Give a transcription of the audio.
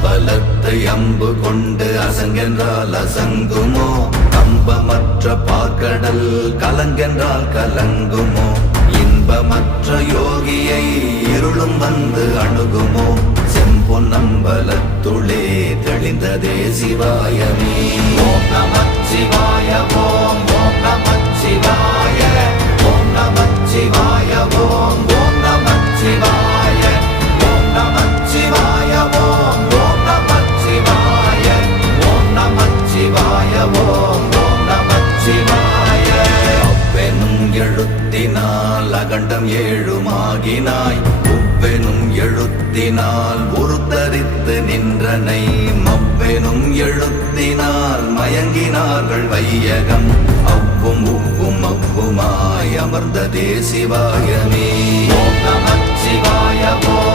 அம்பலத்தை அம்பு கொண்டு அசங்கென்றால் அசங்குமோ கம்பமற்ற பார்க்கடல் கலங்கென்றால் கலங்குமோ இன்பமற்ற யோகியை இருளும் வந்து அணுகுமோ செம்பொன்னம்பலத்துளே தெளிந்ததே சிவாயமே ஓம் நமச்சிவாய ஓம் ஓம் நமச்சிவாய ஓம் நமச்சிவாய ஓம் ஓம் நமச்சிவாய ஓம் நமச்சிவாய ஓம் ஓம் நமச்சிவாய ஓம் நமச்சிவாய ஓம் ஓம் நமச்சிவாய அவ்வெனும் எழுத்தினால் அகண்டம் ஏழுமாகினாய் உவ்வெனும் எழுத்தினால் உருத்தரித்து நின்றனை மவ்வெனும் எழுத்தினால் மயங்கினார்கள் வையகம் அவ்வும் உவ்வும் அவ்வுமாய் அமர்ந்ததே சிவாயமே ஓம் நமச்சிவாய ஓம்